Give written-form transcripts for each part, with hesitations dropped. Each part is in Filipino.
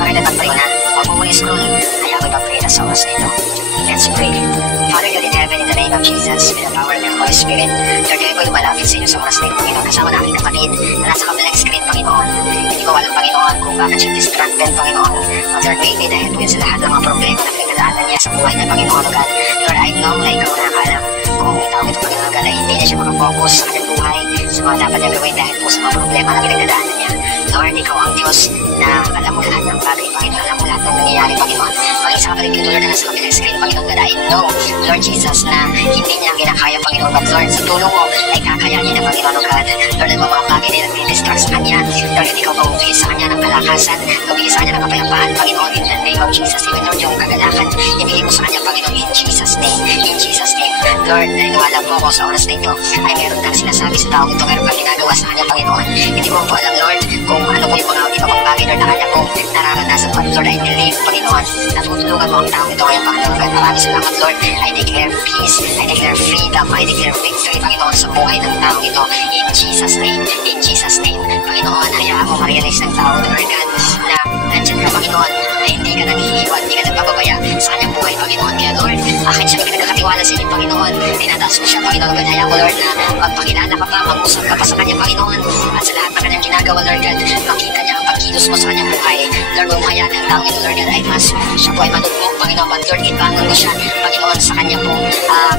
Alright, pag-pray na. Huwag mo muna scroll. Kaya ako'y pag-pray na sa oras na ito. Let's pray. Father God in heaven, in the name of Jesus, with the power of your Holy Spirit, Lord, ngayon ko'y lumalapit sa inyo sa oras na ito, Panginoon. Kasama na aking kapatid na nasa kabilang screen, Panginoon. Hindi ko alam, Panginoon, kung bakit siya distracted, Panginoon. But Lord, maybe dahil po yun sa lahat ng mga problema na pinagdadaanan niya sa buhay niya, Panginoon, God. Lord, I know na ikaw nakakalam kung itaw ito, Panginoon, God, ay hindi na siya makafocus sa kanyang buhay sa mga dapat niya gawin dahil po sa mga problema na pinagdadaanan niya. Lord, ikaw ang Diyos na alam mo lahat ng bagay, Panginoon, alam mo lahat ng nangyayari, Panginoon. Panginoon, sa kapatid ko, Lord, na nasa kabilang screen, Panginoon, God, I know, Lord Jesus, na hindi niya kinakaya, Panginoon, but Lord, sa tulong mo, ay kakayanin na, Panginoon, God. Lord, ang mga bagay na nag-distract sa kanya, Lord, hindi ikaw magbigay sa kanya ng kalakasan, magbigay sa kanya ng kapayapaan, Panginoon, in the name of Jesus, even Lord, yung kagalakan, ibigay mo sa kanya, Panginoon, in Jesus' name, in Jesus' name. Lord, naniniwala po ako sa oras na ito, ay meron kang sinasabi sa taong ito, meron kang ginagawa sa kanya, Panginoon. Hindi ko po alam, Lord, kung ano po yung mga iba pang bagay, Lord, na kanya po nararanasan, but Lord, I believe, Panginoon, na tutulungan mo ang taong ito ngayon, Panginoon. Maraming salamat, Lord. I declare peace, I declare freedom, I declare victory, Panginoon, sa buhay ng taong ito. In Jesus' name, in Jesus' name. Panginoon, hayaan mo ma-realize ng tao, Lord God, na nandiyan ka, Panginoon, na hindi ka nangihiwan, hindi ka nagpapabaya sa kanyang buhay, Panginoon. Kaya, Lord, akin siya pinagkakatiwala sa inyo, Panginoon. Tinataas mo siya, Panginoon. Hayaan mo, Lord, na magpakilala ka pa, mag-usap ka pa sa kanya, Panginoon. At sa lahat ng kanyang ginagawa, Lord God, makita niya ang pagkilos mo sa kanyang buhay. Lord, huwag hayaan ng taong ito, Lord God, ay mas siya po ay manugbog, Panginoon. But Lord, ibangon mo siya, Panginoon, sa kanya po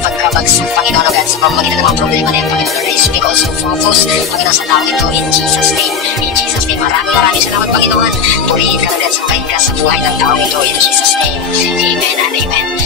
pagkabagsak, Panginoon, God, sa pamamagitan ng mga problema na yan, Panginoon. Lord, I speak also focus, Panginoon, sa taong ito, in Jesus' name, in Jesus' name. Maraming salamat, Panginoon. Purihin ka na din sa buhay ng taong ito, in Jesus' name. Amen and amen.